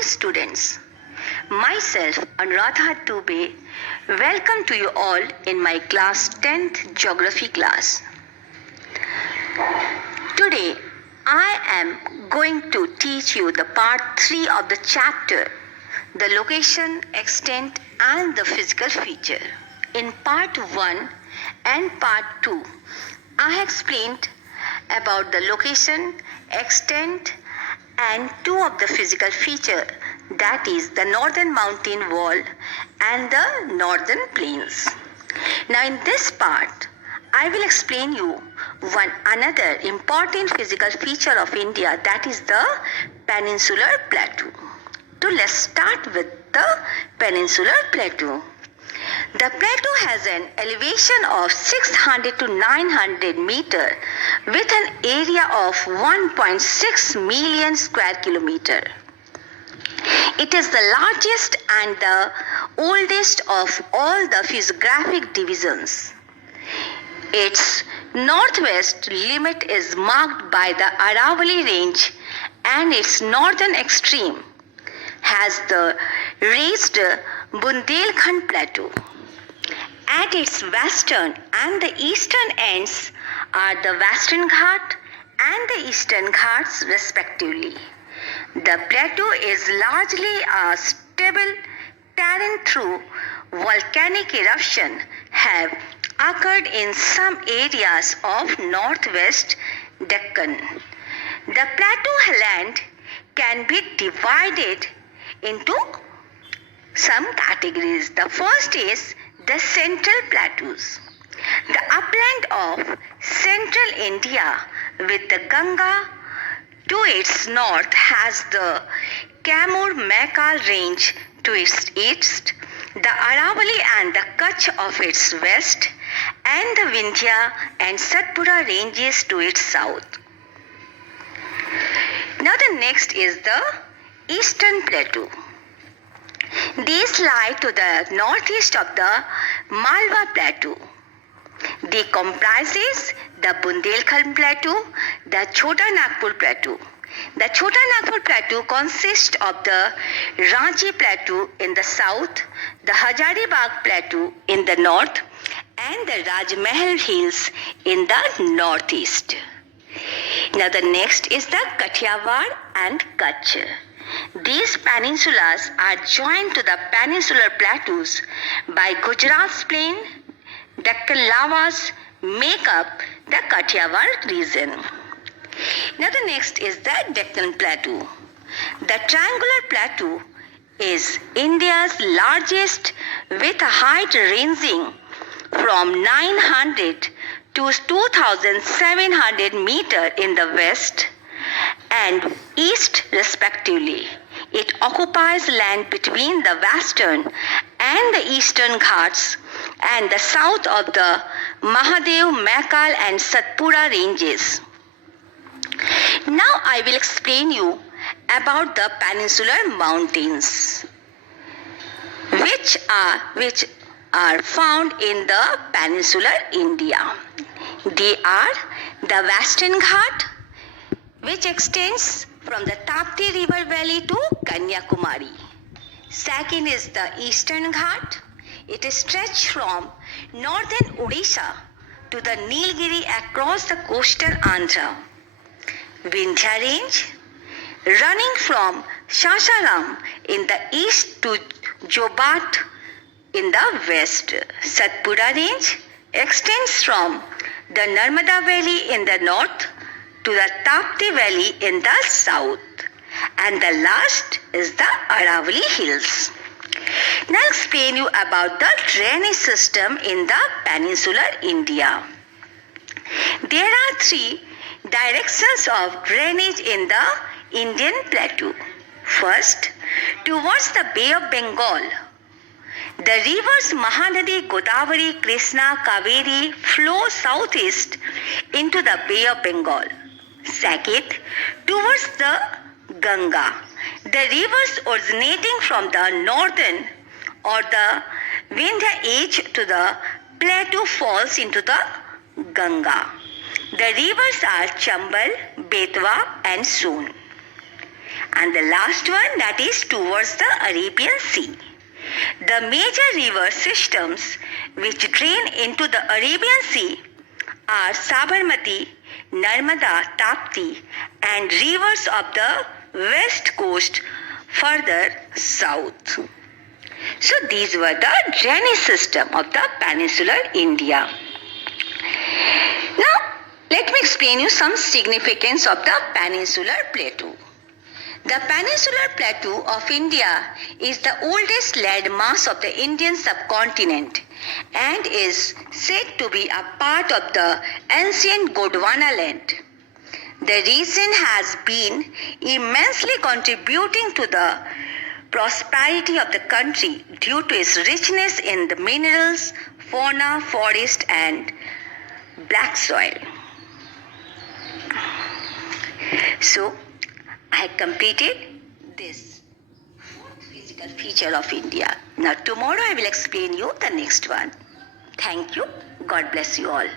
Students, myself Anuradha Dubey, welcome to you all in my class 10th geography class. Today I am going to teach you the part 3 of the chapter, the location, extent and the physical feature. In part 1 and part 2, I explained about the location, extent and two of the physical feature, that is the northern mountain wall and the northern plains. Now in this part I will explain you one another important physical feature of India, that is the peninsular plateau. So let's start with the peninsular plateau. The plateau has an elevation of 600 to 900 meter with an area of 1.6 million square kilometer. It is the largest and the oldest of all the physiographic divisions. Its northwest limit is marked by the Aravalli range and its northern extreme has the raised Bundelkhand plateau. At its western and the eastern ends are the Western Ghat and the Eastern Ghats respectively. The plateau is largely a stable terrain through volcanic eruption have occurred in some areas of northwest Deccan. The plateau land can be divided into some categories. The first is the central plateaus. The upland of central India with the Ganga to its north has the Kamur-Maikal range to its east, the Aravalli and the Kutch of its west, and the Vindhya and Satpura ranges to its south. Now the next is the eastern plateau. These lie to the northeast of the Malwa plateau. They comprises the Bundelkhand plateau, the Chota Nagpur plateau. The Chota Nagpur plateau consists of the Ranchi plateau in the south, the Hazaribagh plateau in the north, and the Rajmahal hills in the northeast. Now the next is the Kathiawar and Kutch. These peninsulas are joined to the peninsular plateaus by Gujarat's plain. Deccan lavas make up the Kathiawar region. Now the next is the Deccan plateau. The triangular plateau is India's largest with a height ranging from 900 to 2700 meter in the west and east respectively. It occupies land between the western and the eastern Ghats and the south of the Mahadev, Maikal and Satpura ranges. Now I will explain you about the peninsular mountains which are found in the peninsular India. They are the Western Ghat, which extends from the Tapti river valley to Kanyakumari. Second is the Eastern Ghat. It is stretched from northern Odisha to the Nilgiri across the coastal Andhra. Vindhya range, running from Shasharam in the east to Jobat in the west. Satpura range extends from the Narmada valley in the north to the Tapti valley in the south. And the last is the Aravalli hills. Now I'll explain you about the drainage system in the peninsular India. There are three directions of drainage in the Indian plateau. First, towards the Bay of Bengal, the rivers Mahanadi, Godavari, Krishna, Kaveri flow southeast into the Bay of Bengal. Second, towards the Ganga, the rivers originating from the northern or the Vindhya edge to the plateau falls into the Ganga. The rivers are Chambal, Betwa and Son. And the last one, that is towards the Arabian Sea. The major river systems which drain into the Arabian Sea are Sabarmati, Narmada, Tapti, and rivers of the west coast further south. So these were the drainage system of the peninsular India. Now let me explain you some significance of the peninsular plateau. The peninsular plateau of India is the oldest landmass of the Indian subcontinent and is said to be a part of the ancient Gondwana land. The region has been immensely contributing to the prosperity of the country due to its richness in the minerals, fauna, forest and black soil. So, I completed this fourth physical feature of India. Now tomorrow I will explain you the next one. Thank you. God bless you all.